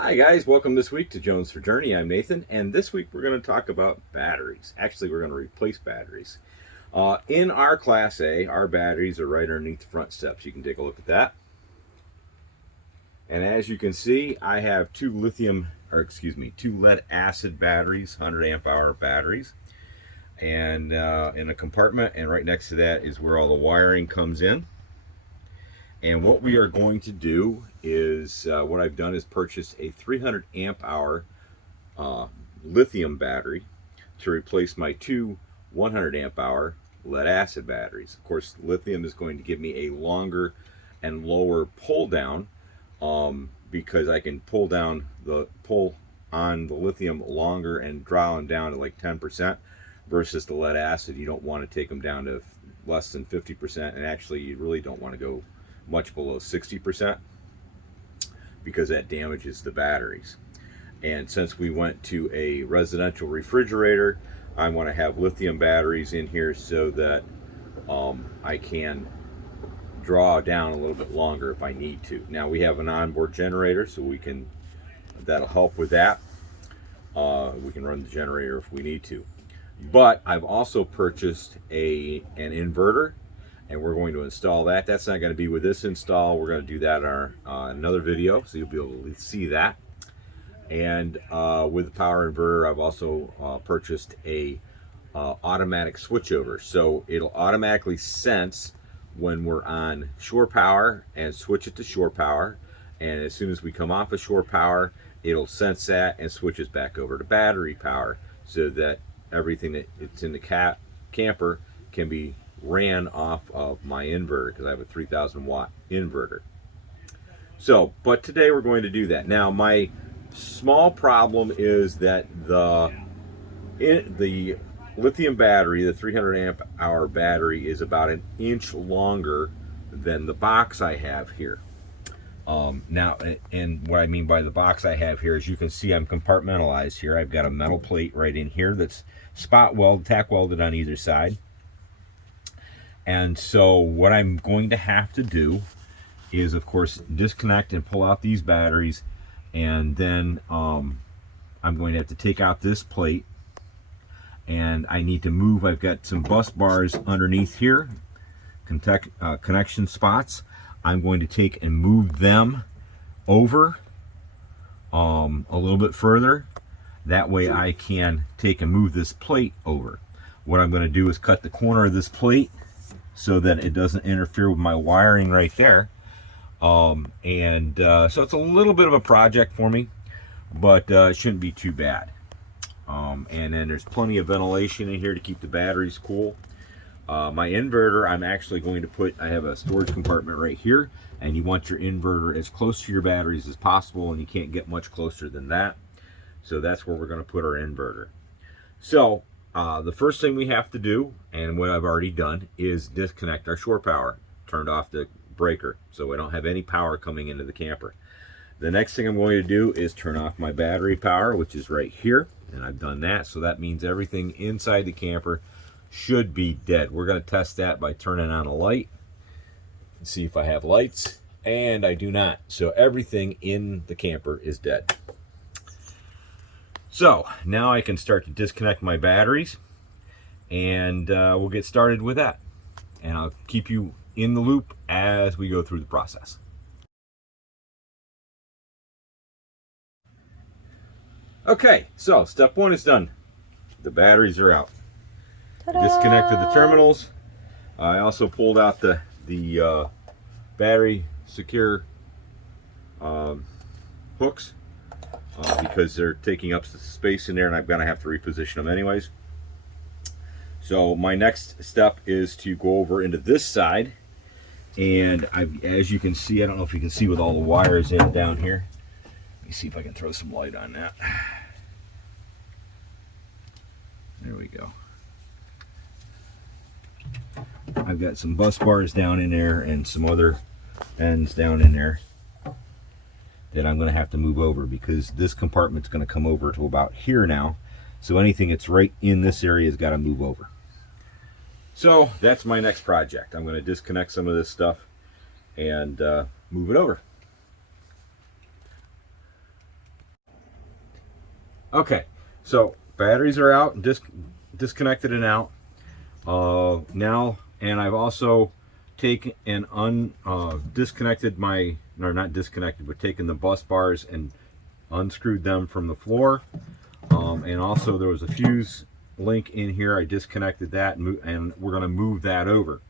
Hi guys, welcome this week to Jones for Journey. I'm Nathan, and this week we're going to talk about batteries. Actually, we're going to replace batteries. In our Class A, our batteries are right underneath the front steps. You can take a look at that. And as you can see, I have two lead acid batteries, 100 amp hour batteries. And in a compartment, and right next to that is where all the wiring comes in. And what we are going to do is, what I've done is purchase a 300 amp hour lithium battery to replace my two 100 amp hour lead acid batteries. Of course, lithium is going to give me a longer and lower pull down because I can pull on the lithium longer and draw them down to like 10%, versus the lead acid. You don't want to take them down to less than 50%, and actually you really don't want to go much below 60% because that damages the batteries. And since we went to a residential refrigerator, I want to have lithium batteries in here so that I can draw down a little bit longer if I need to. Now we have an onboard generator, so that'll help with that. We can run the generator if we need to. But I've also purchased an inverter, and we're going to install that. That's not going to be with this install. We're going to do that in our another video, so you'll be able to see that. And with the power inverter, I've also purchased a automatic switchover, so it'll automatically sense when we're on shore power and switch it to shore power. And as soon as we come off of shore power, it'll sense that and switch us back over to battery power, so that everything that's in the camper can be ran off of my inverter, because I have a 3,000 watt inverter. So, but today we're going to do that. Now, my small problem is that the lithium battery, the 300 amp hour battery, is about an inch longer than the box I have here. Now, and what I mean by the box I have here is, you can see I'm compartmentalized here. I've got a metal plate right in here that's tack welded on either side. And so what I'm going to have to do is, of course, disconnect and pull out these batteries, and then I'm going to have to take out this plate, and I need to move. I've got some bus bars underneath here, connection spots. I'm going to take and move them over a little bit further. That way I can take and move this plate over. What I'm going to do is cut the corner of this plate so that it doesn't interfere with my wiring right there. So it's a little bit of a project for me, but it shouldn't be too bad. And then there's plenty of ventilation in here to keep the batteries cool. My inverter, I'm actually going to I have a storage compartment right here, and you want your inverter as close to your batteries as possible, and you can't get much closer than that. So that's where we're going to put our inverter. So the first thing we have to do, and what I've already done, is disconnect our shore power. Turned off the breaker, so I don't have any power coming into the camper. The next thing I'm going to do is turn off my battery power, which is right here, and I've done that. So that means everything inside the camper should be dead. We're going to test that by turning on a light and see if I have lights, and I do not. So everything in the camper is dead. So now I can start to disconnect my batteries, and we'll get started with that. And I'll keep you in the loop as we go through the process. Okay, so step one is done. The batteries are out. Disconnected the terminals. I also pulled out the battery secure hooks because they're taking up space in there, and I'm going to have to reposition them anyways. So my next step is to go over into this side, and as you can see, I don't know if you can see with all the wires in down here. Let me see if I can throw some light on that. There we go. I've got some bus bars down in there and some other ends down in there that I'm going to have to move over, because this compartment's going to come over to about here now. So anything that's right in this area has got to move over. So that's my next project. I'm going to disconnect some of this stuff and move it over. Okay, so batteries are out, disconnected and out. Now, and I've also taken and disconnected my, or not disconnected, but taken the bus bars and unscrewed them from the floor. And also there was a fuse link in here. I disconnected that and we're going to move that over.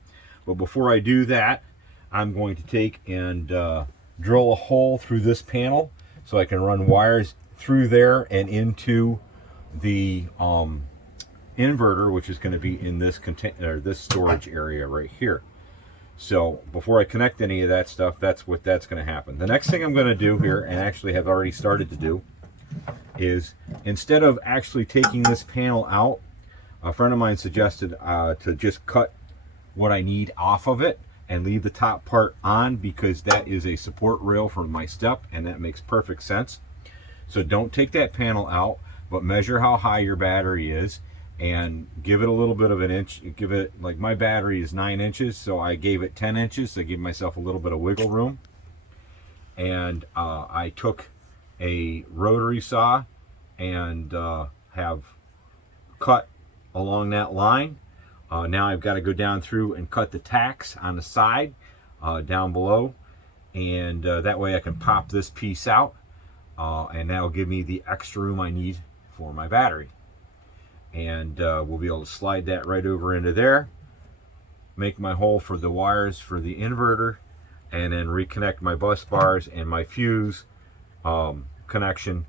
But before I do that, I'm going to take and drill a hole through this panel so I can run wires through there and into the inverter, which is going to be in this this storage area right here. So before I connect any of that stuff, that's going to happen. The next thing I'm going to do here, and actually have already started to do, is instead of actually taking this panel out, a friend of mine suggested to just cut what I need off of it and leave the top part on, because that is a support rail for my step, and that makes perfect sense. So don't take that panel out, but measure how high your battery is and give it a little bit of an inch. Give it, like my battery is 9 inches, so I gave it 10 inches to give myself a little bit of wiggle room. And I took a rotary saw and have cut along that line. Now I've got to go down through and cut the tacks on the side down below, and that way I can pop this piece out, and that'll give me the extra room I need for my battery. And we'll be able to slide that right over into there, make my hole for the wires for the inverter, and then reconnect my bus bars and my fuse connection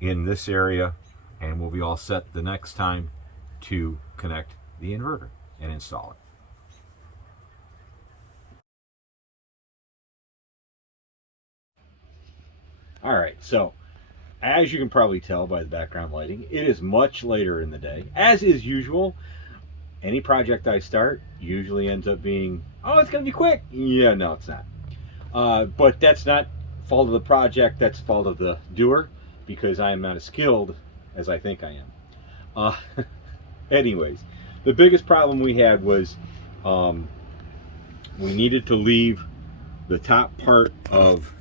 in this area, and we'll be all set the next time to connect the inverter and install it. All right, so as you can probably tell by the background lighting, it is much later in the day. As is usual, any project I start usually ends up being, oh, it's going to be quick. Yeah, no, it's not. But that's not fault of the project, that's fault of the doer, because I am not as skilled as I think I am. Anyways, the biggest problem we had was we needed to leave the top part of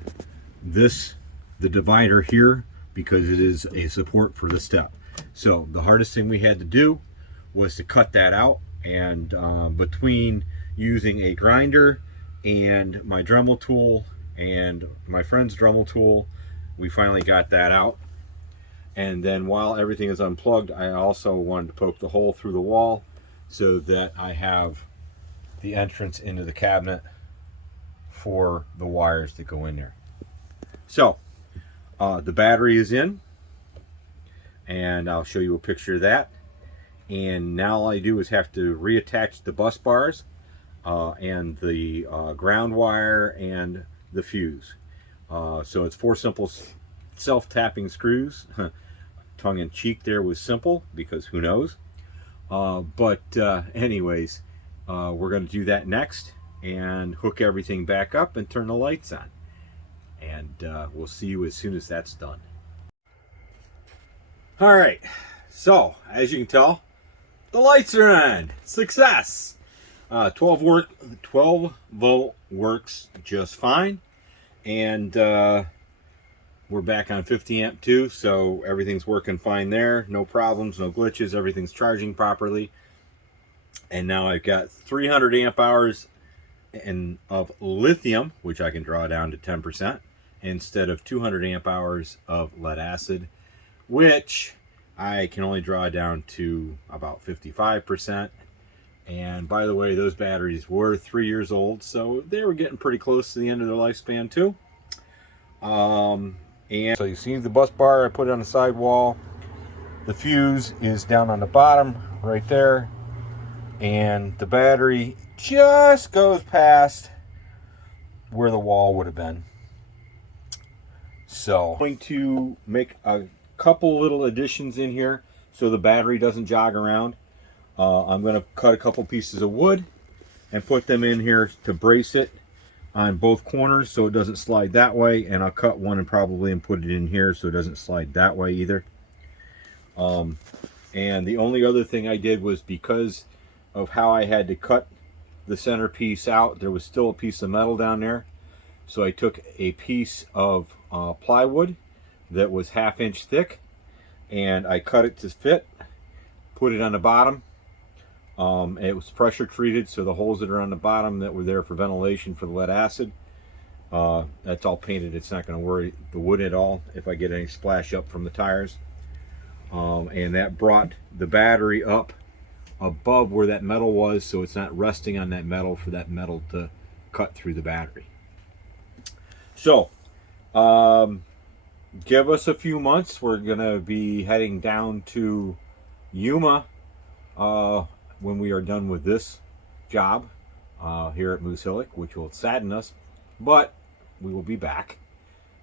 the divider here, because it is a support for the step. So the hardest thing we had to do was to cut that out, and between using a grinder and my Dremel tool and my friend's Dremel tool, we finally got that out. And then while everything is unplugged, I also wanted to poke the hole through the wall so that I have the entrance into the cabinet for the wires that go in there. So the battery is in, and I'll show you a picture of that. And now all I do is have to reattach the bus bars and the ground wire and the fuse. So it's 4 simple self-tapping screws. Tongue-in-cheek there was simple, because who knows. Anyways, we're going to do that next and hook everything back up and turn the lights on. And we'll see you as soon as that's done. All right, so as you can tell, the lights are on. Success. 12 volt works just fine, and we're back on 50 amp too, so everything's working fine there. No problems, no glitches. Everything's charging properly. And now I've got 300 amp hours of lithium, which I can draw down to 10%, instead of 200 amp hours of lead acid, which I can only draw down to about 55%. And by the way, those batteries were 3 years old, so they were getting pretty close to the end of their lifespan too. And so you see the bus bar, I put it on the side wall. The fuse is down on the bottom right there, and the battery just goes past where the wall would have been. So I'm going to make a couple little additions in here so the battery doesn't jog around. I'm going to cut a couple pieces of wood and put them in here to brace it on both corners so it doesn't slide that way, and I'll cut one and put it in here so it doesn't slide that way either. And the only other thing I did was, because of how I had to cut the center piece out, there was still a piece of metal down there, so I took a piece of plywood that was 1/2 inch thick, and I cut it to fit, put it on the bottom. It was pressure treated, so the holes that are on the bottom that were there for ventilation for the lead acid, that's all painted. It's not going to worry the wood at all if I get any splash up from the tires. And that brought the battery up above where that metal was, so it's not resting on that metal for that metal to cut through the battery. So give us a few months. We're gonna be heading down to Yuma when we are done with this job here at Moose Hillock, which will sadden us, but we will be back.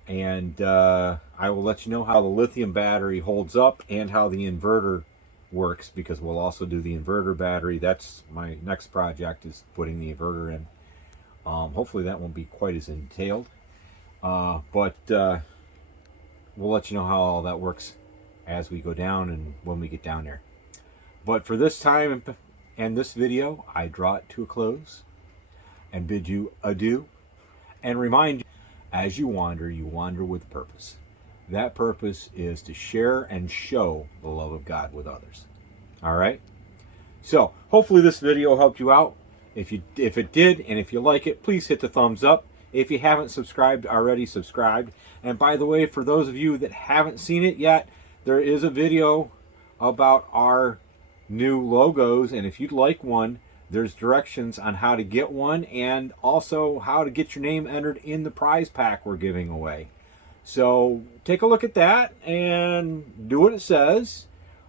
And I will let you know how the lithium battery holds up and how the inverter works, because we'll also do the inverter battery. That's my next project, is putting the inverter in. Hopefully that won't be quite as entailed, but we'll let you know how all that works as we go down and when we get down there. But for this time and this video, I draw it to a close and bid you adieu, and remind you, as you wander with a purpose. That purpose is to share and show the love of God with others. All right? So hopefully this video helped you out. If it did, and if you like it, please hit the thumbs up. If you haven't subscribed already, subscribe. And by the way, for those of you that haven't seen it yet, there is a video about our new logos, and if you'd like one, there's directions on how to get one, and also how to get your name entered in the prize pack we're giving away. So take a look at that and do what it says.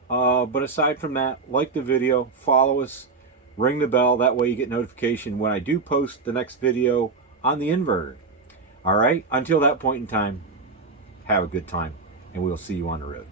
But aside from that, like the video, follow us, ring the bell. That way you get notification when I do post the next video on the inverter. All right, until that point in time, have a good time, and we'll see you on the road.